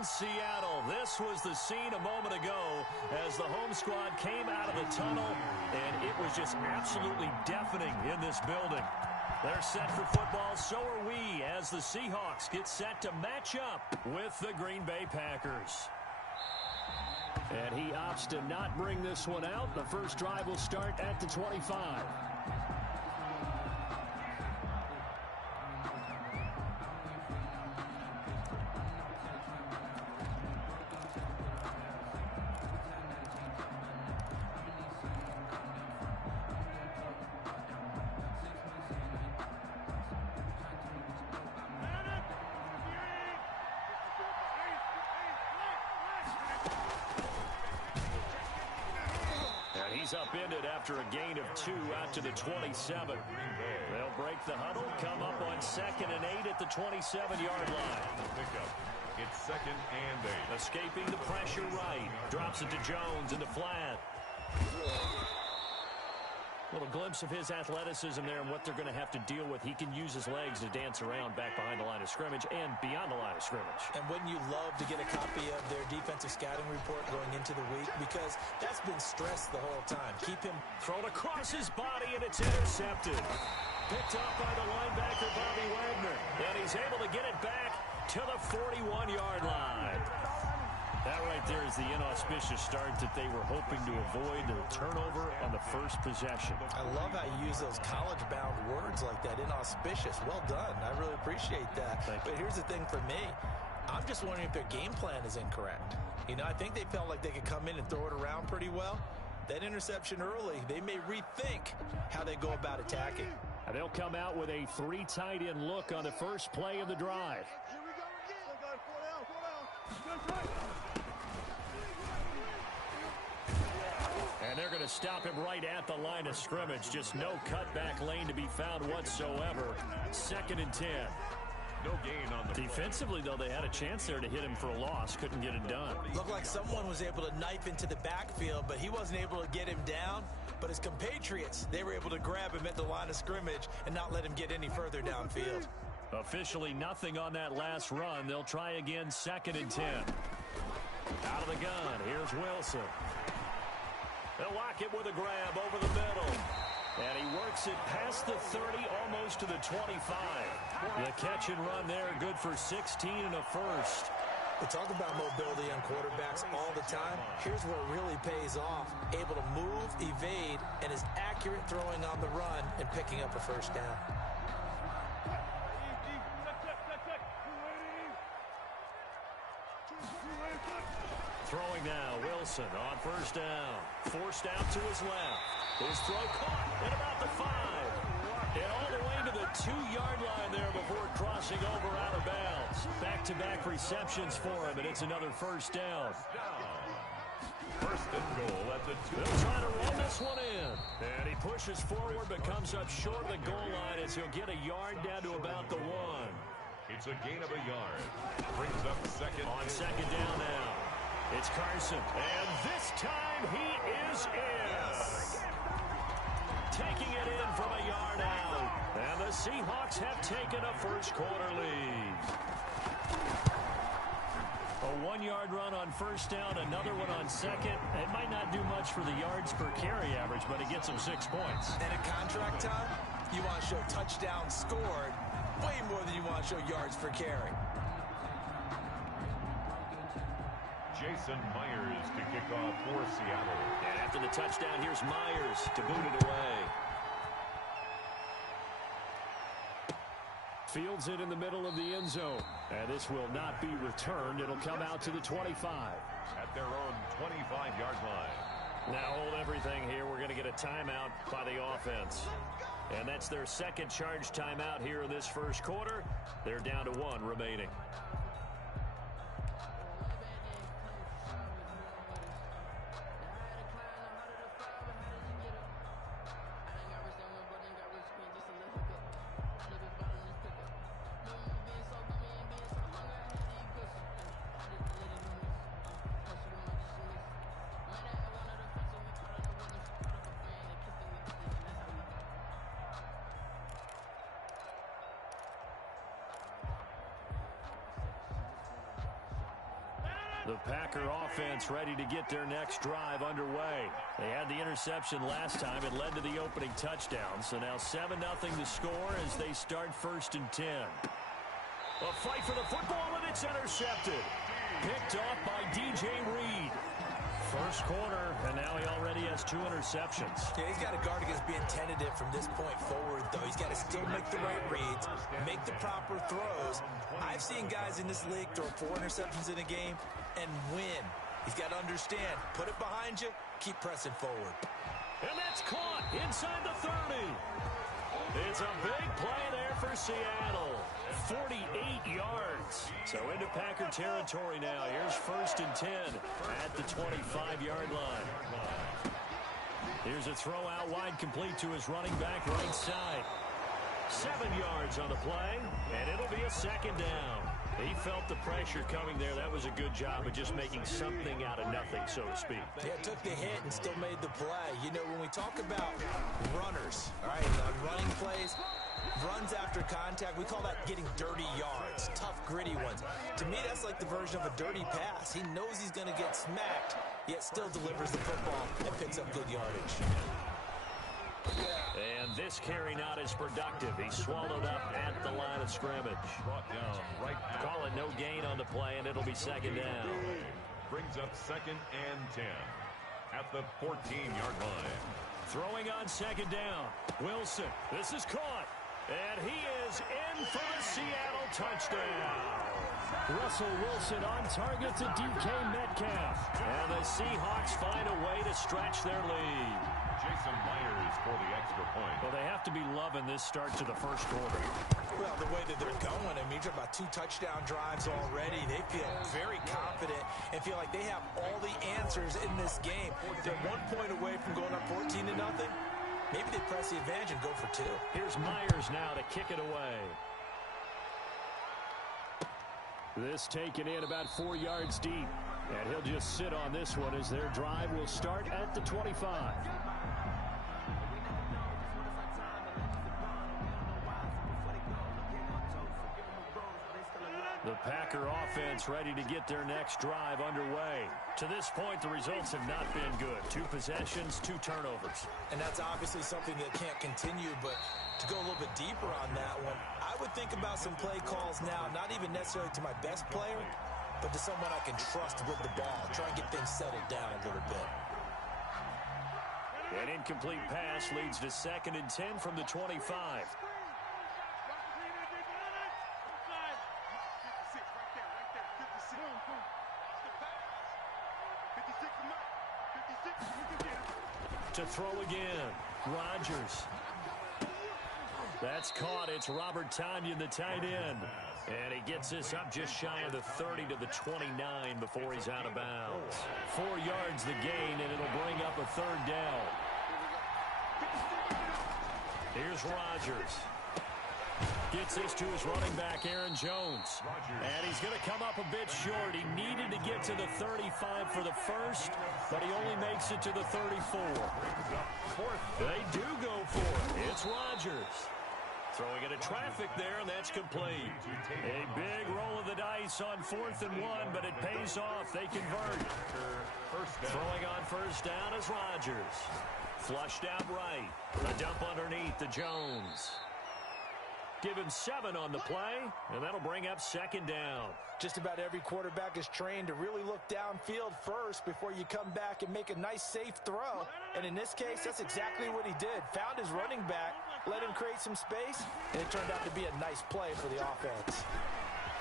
in Seattle. This was the scene a moment ago as the home squad came out of the tunnel, and it was just absolutely deafening in this building. They're set for football, so are we, as the Seahawks get set to match up with the Green Bay Packers. And he opts to not bring this one out. The first drive will start at the 25. He's upended after a gain of 2 out to the 27. They'll break the huddle, come up on 2nd and 8 at the 27-yard line. It's 2nd and 8. Escaping the pressure right. Drops it to Jones in the flat. A little glimpse of his athleticism there and what they're going to have to deal with. He can use his legs to dance around back behind the line of scrimmage and beyond the line of scrimmage. And wouldn't you love to get a copy of their defensive scouting report going into the week? Because that's been stressed the whole time. Keep him thrown across his body, and it's intercepted. Picked up by the linebacker, Bobby Wagner. And he's able to get it back to the 41-yard line. That right there is the inauspicious start that they were hoping to avoid, the turnover on the first possession. I love how you use those college-bound words like that, inauspicious. Well done. I really appreciate that. But here's the thing for me. I'm just wondering if their game plan is incorrect. You know, I think they felt like they could come in and throw it around pretty well. That interception early, they may rethink how they go about attacking. And they'll come out with a 3 tight end look on the first play of the drive. And they're going to stop him right at the line of scrimmage. Just no cutback lane to be found whatsoever. 2nd and 10. No gain on the defensively, though, they had a chance there to hit him for a loss. Couldn't get it done. Looked like someone was able to knife into the backfield, but he wasn't able to get him down. But his compatriots, they were able to grab him at the line of scrimmage and not let him get any further downfield. Officially nothing on that last run. They'll try again, 2nd and 10. Out of the gun, here's Wilson. They'll lock it with a grab over the middle. And he works it past the 30, almost to the 25. The catch and run there, good for 16 and a first. We talk about mobility on quarterbacks all the time. Here's where it really pays off. Able to move, evade, and is accurate throwing on the run and picking up a first down. Throwing now, Wilson on first down. Forced out to his left. His throw caught at about the 5. And all the way to the 2-yard line there before crossing over out of bounds. Back-to-back receptions for him, and it's another first down. First and goal at the 2. They'll try to run this one in. And he pushes forward but comes up short of the goal line as he'll get a yard down to about the 1. It's a gain of a yard. Brings up 2nd. On 2nd down now. It's Carson, and this time he is in. Taking it in from a yard out. And the Seahawks have taken a first-quarter lead. A 1-yard run on first down, another one on 2nd. It might not do much for the yards per carry average, but it gets them 6 points. And at contract time, you want to show touchdowns scored way more than you want to show yards per carry. Jason Myers to kick off for Seattle. And after the touchdown, here's Myers to boot it away. Fields it in the middle of the end zone. And this will not be returned. It'll come out to the 25. At their own 25-yard line. Now hold everything here. We're going to get a timeout by the offense. And that's their second charge timeout here in this first quarter. They're down to 1 remaining. The Packer offense ready to get their next drive underway. They had the interception last time. It led to the opening touchdown. So now 7-0 the score as they start 1st and 10. A fight for the football, and it's intercepted. Picked off by DJ Reed. First quarter, and now he already has 2 interceptions. Yeah, he's got to guard against being tentative from this point forward, though. He's got to still make the right reads, make the proper throws. I've seen guys in this league throw 4 interceptions in a game and win. He's got to understand, put it behind you, keep pressing forward. And that's caught inside the 30. It's a big play there for Seattle. 48 yards. So into Packer territory now. Here's 1st and 10 at the 25-yard line. Here's a throw out wide, complete to his running back right side. 7 yards on the play, and it'll be a 2nd down. He felt the pressure coming there. That was a good job of just making something out of nothing, so to speak. Yeah, took the hit and still made the play. You know, when we talk about runners, all right, running plays, runs after contact, we call that getting dirty yards, tough, gritty ones. To me, that's like the version of a dirty pass. He knows he's going to get smacked, yet still delivers the football and picks up good yardage. And this carry not as productive. He's swallowed up at the line of scrimmage. Brought down right now. Call it no gain on the play, and it'll be 2nd down. Brings up 2nd and 10 at the 14-yard line. Throwing on 2nd down. Wilson, this is caught. And he is in for the Seattle touchdown. Russell Wilson on target to DK Metcalf. And the Seahawks find a way to stretch their lead. Jason Myers for the extra point. Well, they have to be loving this start to the first quarter. Well, the way that they're going, I mean, you're talking about 2 touchdown drives already. They feel very confident and feel like they have all the answers in this game. They're 1 point away from going up 14-0. Maybe they press the advantage and go for 2. Here's Myers now to kick it away. This taken in about 4 yards deep. And he'll just sit on this one as their drive will start at the 25. The Packer offense ready to get their next drive underway. To this point, the results have not been good. 2 possessions, 2 turnovers. And that's obviously something that can't continue, but to go a little bit deeper on that one, I would think about some play calls now, not even necessarily to my best player, but to someone I can trust with the ball. Try and get things settled down a little bit. An incomplete pass leads to 2nd and 10 from the 25. To throw again, Rodgers. That's caught. It's Robert Tonyan, the tight end. And he gets this up just shy of the 30 to the 29 before he's out of bounds. 4 yards the gain, and it'll bring up a 3rd down. Here's Rodgers. Gets this to his running back, Aaron Jones. And he's going to come up a bit short. He needed to get to the 35 for the first, but he only makes it to the 34. They do go for it. It's Rodgers. Throwing into traffic there, and that's complete. A big roll of the dice on 4th and 1, but it pays off. They convert. Throwing on 1st down is Rodgers. Flushed out right. A dump underneath to Jones. Give him 7 on the play, and that'll bring up 2nd down. Just about every quarterback is trained to really look downfield first before you come back and make a nice, safe throw. And in this case, that's exactly what he did. Found his running back, let him create some space, and it turned out to be a nice play for the offense.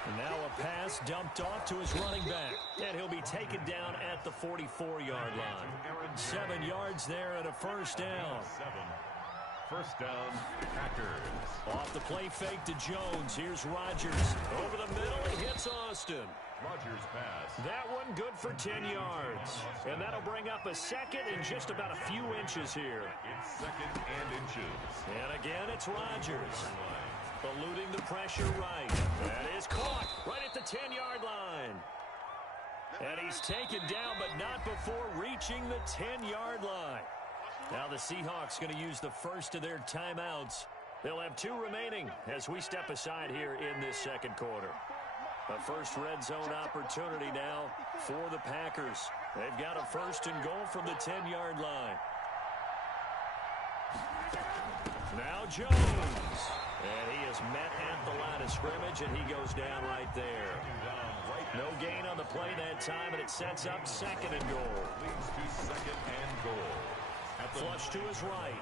And now a pass dumped off to his running back. And he'll be taken down at the 44-yard line. 7 yards there and a 1st down. 1st down, Packers. Off the play fake to Jones. Here's Rodgers. Over the middle, he hits Austin. Rodgers pass. That one good for 10 yards. And that'll bring up a 2nd and just about a few inches here. It's 2nd and inches. And again, it's Rodgers. Eluding the pressure right. That is caught right at the 10-yard line. And he's taken down, but not before reaching the 10-yard line. Now the Seahawks going to use the first of their timeouts. They'll have 2 remaining as we step aside here in this 2nd quarter. A first red zone opportunity now for the Packers. They've got a first and goal from the 10-yard line. Now Jones. And he is met at the line of scrimmage, and he goes down right there. No gain on the play that time, and it sets up second and goal. Leads to second and goal. Flush to his right.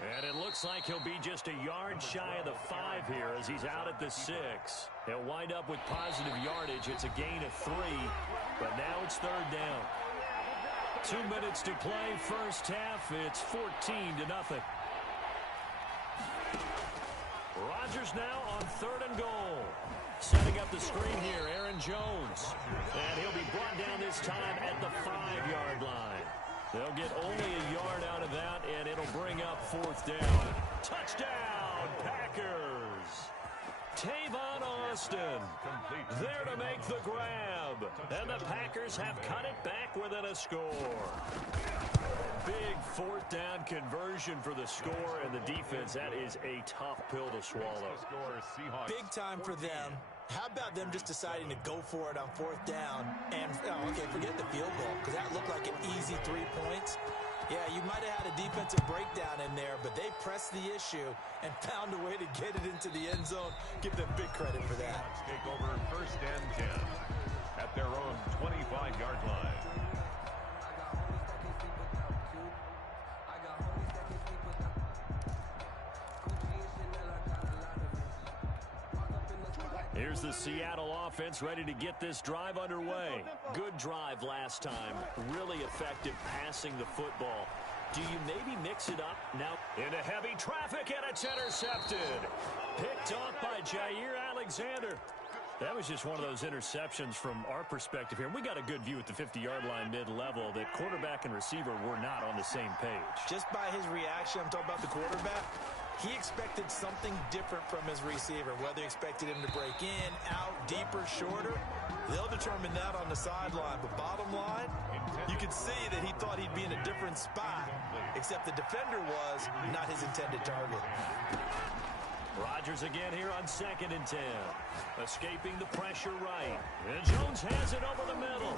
And it looks like he'll be just a yard shy of the 5 here as he's out at the 6. He'll wind up with positive yardage. It's a gain of 3, but now it's third down. 2 minutes to play, first half. It's 14-0. Rodgers now on third and goal. Setting up the screen here, Aaron Jones. And he'll be brought down this time at the 5-yard line. They'll get only a yard out of that, and it'll bring up fourth down. Touchdown, Packers! Tavon Austin there to make the grab. And the Packers have cut it back within a score. Big fourth down conversion for the score, and the defense, that is a tough pill to swallow. Big time for them. How about them just deciding to go for it on fourth down and, okay, forget the field goal, because that looked like an easy 3 points. Yeah, you might have had a defensive breakdown in there, but they pressed the issue and found a way to get it into the end zone. Give them big credit for that. Take over first and 10 at their own 25-yard line. Here's the Seattle offense ready to get this drive underway. Good drive last time. Really effective passing the football. Do you maybe mix it up now? Into heavy traffic, and it's intercepted. Picked off by Jair Alexander. That was just one of those interceptions from our perspective here. We got a good view at the 50-yard line mid-level that quarterback and receiver were not on the same page. Just by his reaction, I'm talking about the quarterback, he expected something different from his receiver, whether he expected him to break in, out, deeper, shorter. They'll determine that on the sideline. But bottom line, you can see that he thought he'd be in a different spot, except the defender was not his intended target. Rodgers again here on second and 10. Escaping the pressure right. And Jones has it over the middle.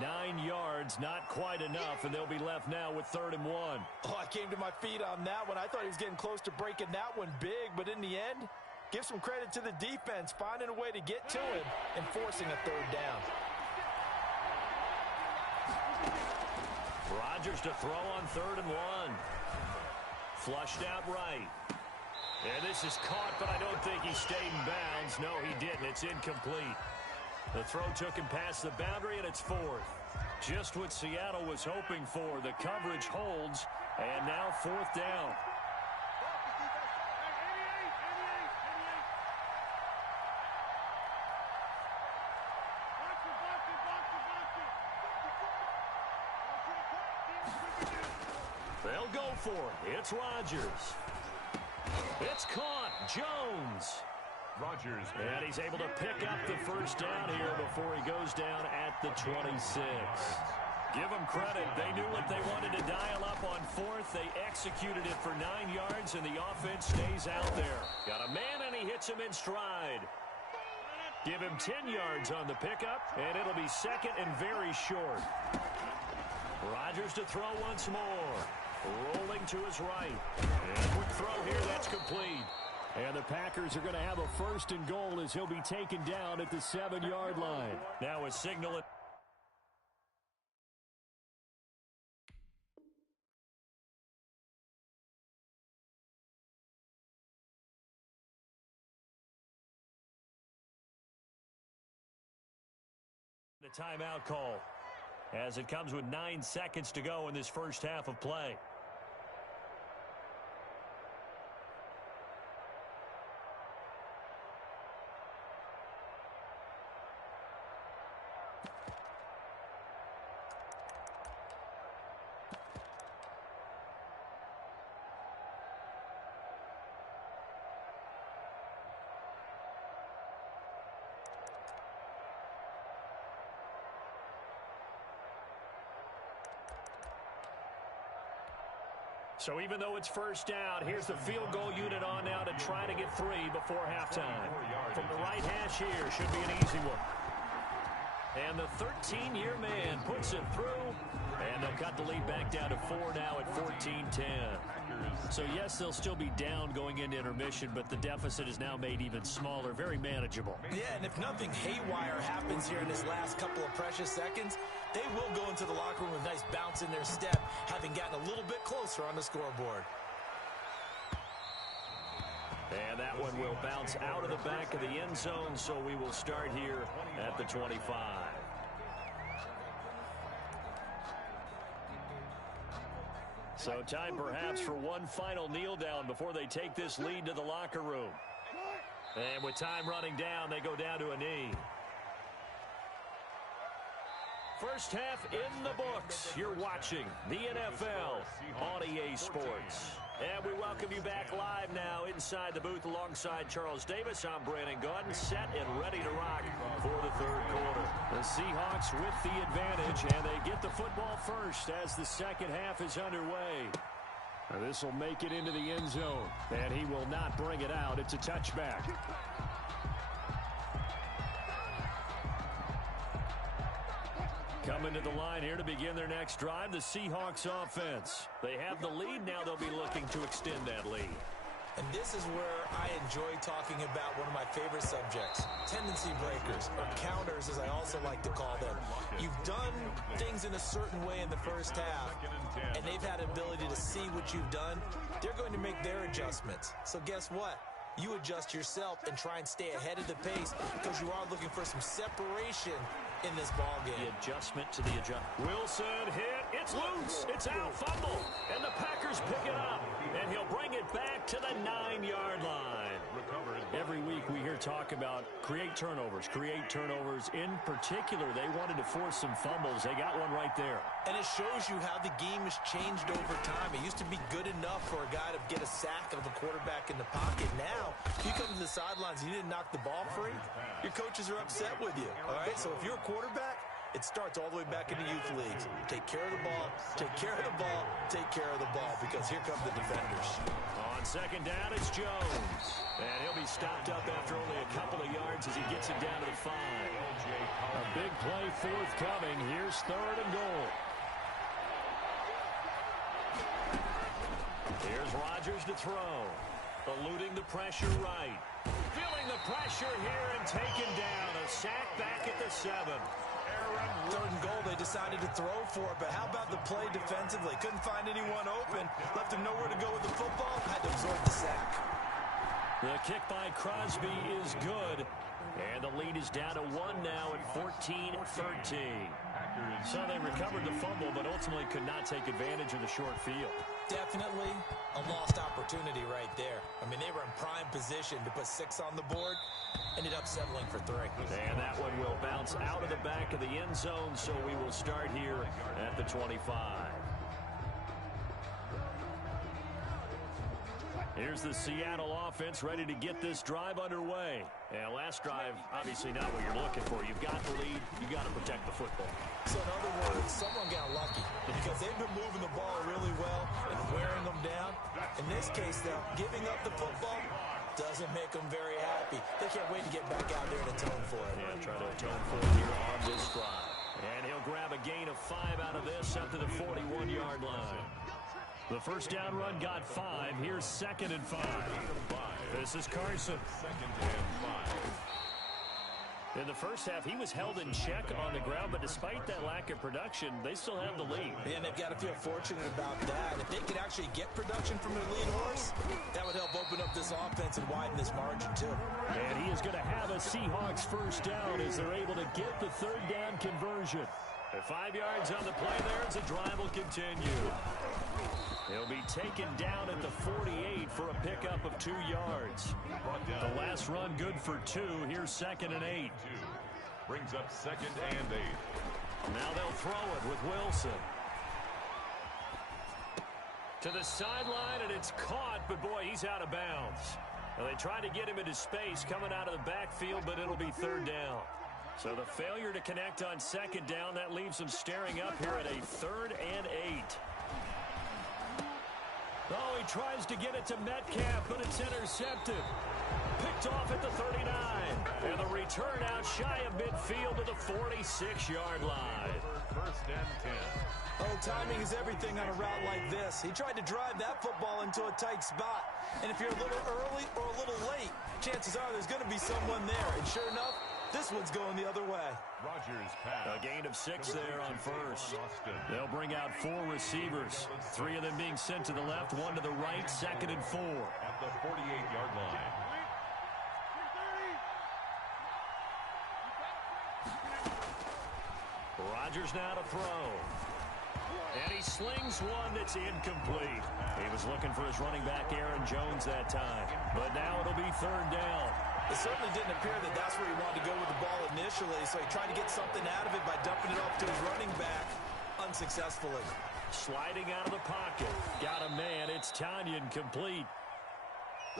9 yards, not quite enough, and they'll be left now with third and 1. Oh, I came to my feet on that one. I thought he was getting close to breaking that one big, but in the end, give some credit to the defense, finding a way to get to him and forcing a third down. Rodgers to throw on third and 1. Flushed out right. And this is caught, but I don't think he stayed in bounds. No, he didn't. It's incomplete. The throw took him past the boundary, and it's fourth. Just what Seattle was hoping for. The coverage holds, and now fourth down. They'll go for it. It's Rodgers. It's caught. Jones. Rodgers. And he's able to pick up the first down here before he goes down at the 26. Give them credit. They knew what they wanted to dial up on fourth. They executed it for 9 yards, and the offense stays out there. Got a man, and he hits him in stride. Give him 10 yards on the pickup, and it'll be second and very short. Rodgers to throw once more. Rolling to his right. And quick throw here, that's complete. And the Packers are going to have a first and goal as he'll be taken down at the 7-yard line. Now a signal. The timeout call as it comes with 9 seconds to go in this first half of play. So even though it's first down, here's the field goal unit on now to try to get 3 before halftime. From the right hash here, should be an easy one. And the 13-year man puts it through, and they'll cut the lead back down to 4 now at 14-10. So, yes, they'll still be down going into intermission, but the deficit is now made even smaller, very manageable. Yeah, and if nothing haywire happens here in this last couple of precious seconds, they will go into the locker room with a nice bounce in their step, having gotten a little bit closer on the scoreboard. And that one will bounce out of the back of the end zone, so we will start here at the 25. So time perhaps for one final kneel down before they take this lead to the locker room. And with time running down, they go down to a knee. First half in the books. You're watching the NFL on EA Sports. And we welcome you back live now inside the booth alongside Charles Davis. I'm Brandon Gaudin, set and ready to rock for the third quarter. The Seahawks with the advantage, and they get the football first as the second half is underway. This will make it into the end zone, and he will not bring it out. It's a touchback. Coming to the line here to begin their next drive, the Seahawks offense. They have the lead. Now they'll be looking to extend that lead. And this is where I enjoy talking about one of my favorite subjects, tendency breakers, or counters as I also like to call them. You've done things in a certain way in the first half, and they've had ability to see what you've done. They're going to make their adjustments. So guess what? You adjust yourself and try and stay ahead of the pace because you are looking for some separation in this ball game. The adjustment to the adjustment. Wilson hit. It's loose. It's out. Fumble. And the Packers pick it up. And he'll bring it back to the 9-yard line. Every week we hear talk about create turnovers. In particular, they wanted to force some fumbles. They got one right there. And it shows you how the game has changed over time. It used to be good enough for a guy to get a sack of a quarterback in the pocket. Now, if you come to the sidelines and you didn't knock the ball free, your coaches are upset with you. All right? So if you're a quarterback, it starts all the way back in the youth leagues. Take care of the ball, take care of the ball, take care of the ball, because here come the defenders. On second down, it's Jones. And he'll be stopped up after only a couple of yards as he gets it down to the 5. A big play forthcoming. Here's 3rd and goal. Here's Rodgers to throw. Eluding the pressure right. Feeling the pressure here and taken down. A sack back at the 7. 3rd and goal, they decided to throw for it, but how about the play defensively? Couldn't find anyone open, left him nowhere to go with the football, had to absorb the sack. The kick by Crosby is good, and the lead is down to 1 now at 14-13. So they recovered the fumble, but ultimately could not take advantage of the short field. Definitely a lost opportunity right there. I mean, they were in prime position to put 6 on the board, ended up settling for 3. And that one will bounce out of the back of the end zone, so we will start here at the 25. Here's the Seattle offense ready to get this drive underway. And last drive, obviously not what you're looking for. You've got the lead. You've got to protect the football. So in other words, someone got lucky because they've been moving the ball really well and wearing them down. In this case, though, giving up the football doesn't make them very happy. They can't wait to get back out there and atone for it. Yeah, try to atone for it here on this drive. And he'll grab a gain of 5 out of this up to the 41-yard line. The first down run got 5. Here's 2nd and 5. This is Carson. 2nd and 5. In the first half, he was held in check on the ground, but despite that lack of production, they still have the lead. And they've got to feel fortunate about that. If they could actually get production from their lead horse, that would help open up this offense and widen this margin, too. And he is going to have a Seahawks first down as they're able to get the 3rd down conversion. At 5 yards on the play there as the drive will continue. He'll be taken down at the 48 for a pickup of 2 yards. The last run good for 2. Here's 2nd and 8. Brings up 2nd and 8. Now they'll throw it with Wilson. To the sideline, and it's caught, but boy, he's out of bounds. Now they tried to get him into space coming out of the backfield, but it'll be 3rd down. So the failure to connect on 2nd down, that leaves them staring up here at a 3rd and 8. Oh, he tries to get it to Metcalf, but it's intercepted. Picked off at the 39. And the return out shy of midfield to the 46-yard line. First and 10. Oh, timing is everything on a route like this. He tried to drive that football into a tight spot. And if you're a little early or a little late, chances are there's going to be someone there. And sure enough, this one's going the other way. Rogers pass. A gain of 6 there on first. They'll bring out 4 receivers. 3 of them being sent to the left, 1 to the right, 2nd and 4. At the 48-yard line. Rodgers now to throw. And he slings one that's incomplete. He was looking for his running back, Aaron Jones, that time. But now it'll be 3rd down. It certainly didn't appear that that's where he wanted to go with the ball initially, so he tried to get something out of it by dumping it off to his running back unsuccessfully. Sliding out of the pocket. Got a man. It's Tanyan complete.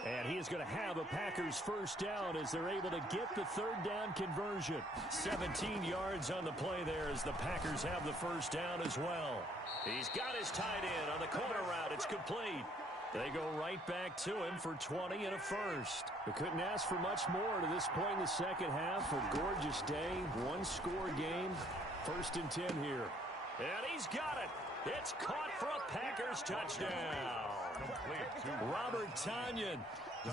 And he is going to have a Packers first down as they're able to get the 3rd down conversion. 17 yards on the play there as the Packers have the first down as well. He's got his tight end on the corner route. It's complete. They go right back to him for 20 and a first. We couldn't ask for much more to this point in the second half. A gorgeous day, 1-score game. 1st and 10 here. And he's got it. It's caught for a Packers touchdown. Robert Tanyan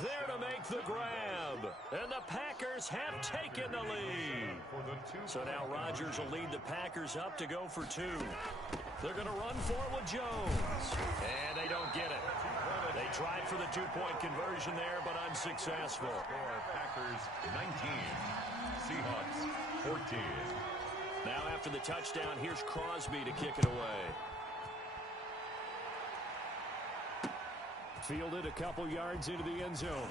there to make the grab. And the Packers have taken the lead. So now Rodgers will lead the Packers up to go for 2. They're going to run for it with Jones. And they don't get it. They tried for the 2-point conversion there, but unsuccessful. Packers 19. Seahawks 14. Now after the touchdown, here's Crosby to kick it away. Fielded a couple yards into the end zone.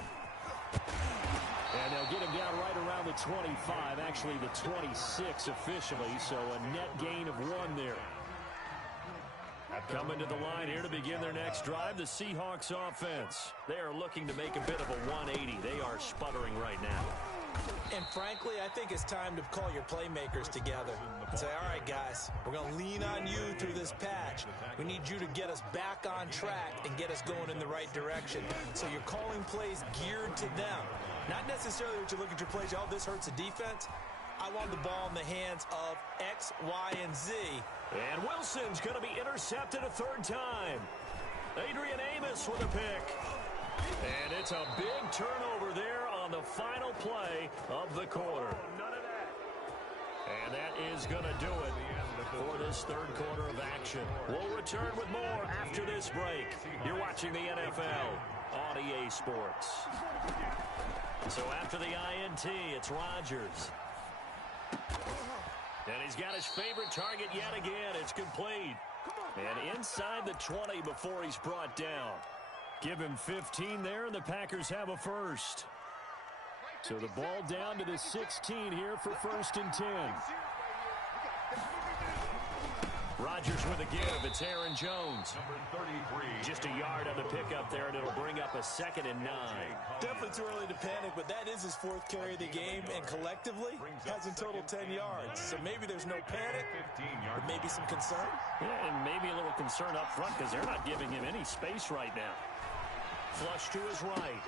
And they'll get him down right around the 25, actually the 26 officially, so a net gain of 1 there. Coming to the line here to begin their next drive, the Seahawks offense. They are looking to make a bit of a 180. They are sputtering right now. And frankly, I think it's time to call your playmakers together and say, all right, guys, we're going to lean on you through this patch. We need you to get us back on track and get us going in the right direction. So you're calling plays geared to them. Not necessarily what you look at your plays, oh, this hurts the defense. I want the ball in the hands of X, Y, and Z. And Wilson's going to be intercepted a 3rd time. Adrian Amos with a pick. And it's a big turnover there on the final play of the quarter. And that is going to do it for this 3rd quarter of action. We'll return with more after this break. You're watching the NFL on EA Sports. So after the INT, it's Rodgers. And he's got his favorite target yet again. It's complete. And inside the 20 before he's brought down. Give him 15 there, and the Packers have a first. So the ball down to the 16 here for 1st and 10. Rodgers with a give. It's Aaron Jones. Number 33. Just a yard on the pickup there, and it'll bring up a 2nd and 9. Definitely too early to panic, but that is his 4th carry of the game, and collectively has in total 10 yards. So maybe there's no panic, but maybe some concern. Yeah, and maybe a little concern up front because they're not giving him any space right now. Flush to his right.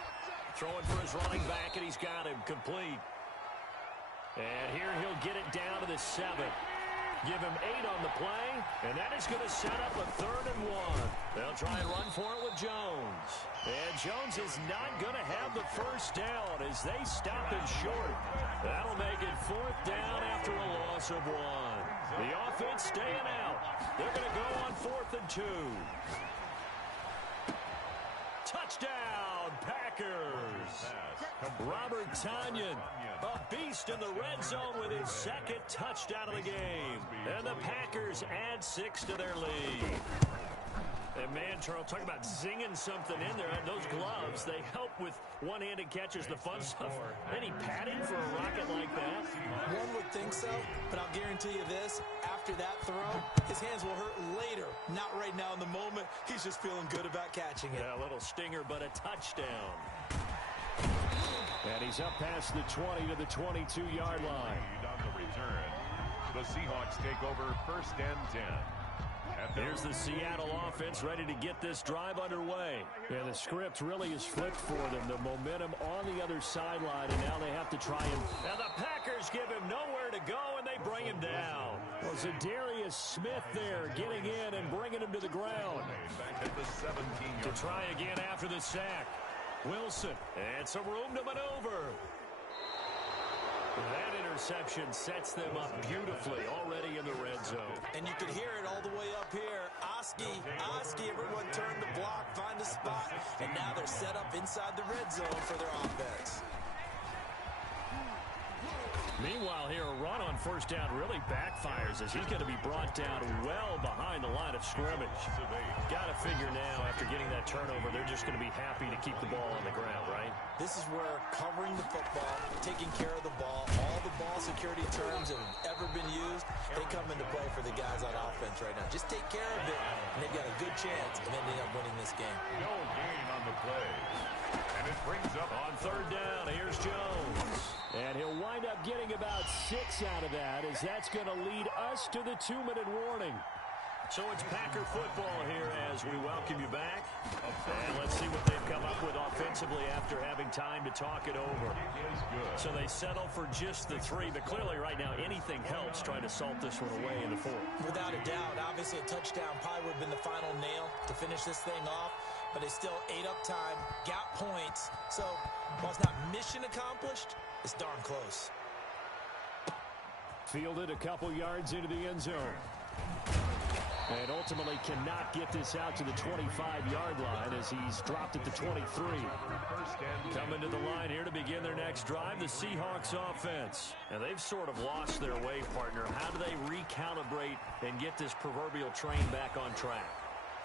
Throwing for his running back, and he's got him complete. And here he'll get it down to the 7. Give him 8 on the play, and that is going to set up a 3rd and 1. They'll try and run for it with Jones. And Jones is not going to have the first down as they stop him short. That'll make it 4th down after a loss of 1. The offense staying out. They're going to go on 4th and 2. Touchdown, Packers. Robert Tanyan, a beast in the red zone with his 2nd touchdown of the game. And the Packers add 6 to their lead. And man, Charles, talking about zinging something in there. And those gloves, they help with one-handed catches, the fun stuff. Any padding for a rocket like that? One would think so, but I'll guarantee you this. After that throw, his hands will hurt later. Not right now in the moment. He's just feeling good about catching it. Yeah, a little stinger, but a touchdown. And he's up past the 20 to the 22-yard line. On the return, the Seahawks take over 1st and 10. Here's the Seattle offense ready to get this drive underway. Yeah, the script really is flipped for them. The momentum on the other sideline, and now they have to try and the Packers give him nowhere to go, and they bring him down. Well, Zadarius Smith there getting in and bringing him to the ground. Back at the 17-yard To try again after the sack. Wilson, and some room to maneuver. That interception sets them up beautifully already in the red zone. And you can hear it all the way up here. Oski, everyone turned the block, find a spot, and now they're set up inside the red zone for their offense. Meanwhile, here a run on first down really backfires as he's going to be brought down well behind the line of scrimmage. Got to figure now, after getting that turnover, they're just going to be happy to keep the ball on the ground, right? This is where covering the football, taking care of the ball, all the ball security terms that have ever been used, they come into play for the guys on offense right now. Just take care of it, and they've got a good chance of ending up winning this game. No gain on the play. And it brings up on third down. Here's Jones. And he'll wind up getting about 6 out of that, as that's going to lead us to the 2-minute warning. So it's Packer football here as we welcome you back. And let's see what they've come up with offensively after having time to talk it over. So they settle for just the 3, but clearly right now anything helps trying to salt this one away in the 4th. Without a doubt, obviously a touchdown probably would have been the final nail to finish this thing off, but they still ate up time, got points. So while it's not mission accomplished, it's darn close. Fielded a couple yards into the end zone. And ultimately cannot get this out to the 25-yard line as he's dropped at the 23. Coming to the line here to begin their next drive, the Seahawks offense. And they've sort of lost their way, partner. How do they recalibrate and get this proverbial train back on track?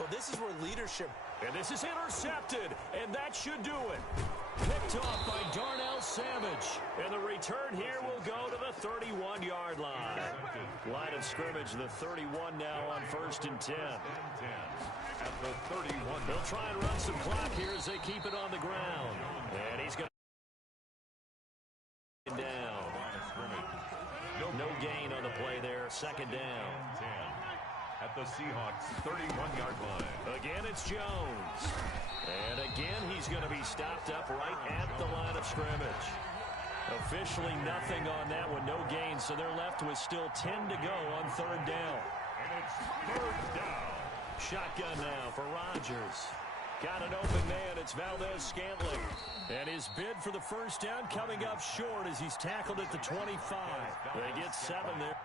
Well, this is where leadership... And this is intercepted, and that should do it. Picked off by Darnell Savage. And the return here will go to the 31-yard line. Line of scrimmage, the 31 now on 1st and 10. At the 31. They'll try and run some clock here as they keep it on the ground. And he's going to down. No gain on the play there. 2nd down. At the Seahawks 31-yard line. Again, it's Jones. And again, he's going to be stopped up right at the line of scrimmage. Officially nothing on that one, no gain, so they're left with still 10 to go on 3rd down. And it's 3rd down. Shotgun now for Rodgers. Got an open man, it's Valdez-Scantling. And his bid for the first down coming up short as he's tackled at the 25. They get 7 there.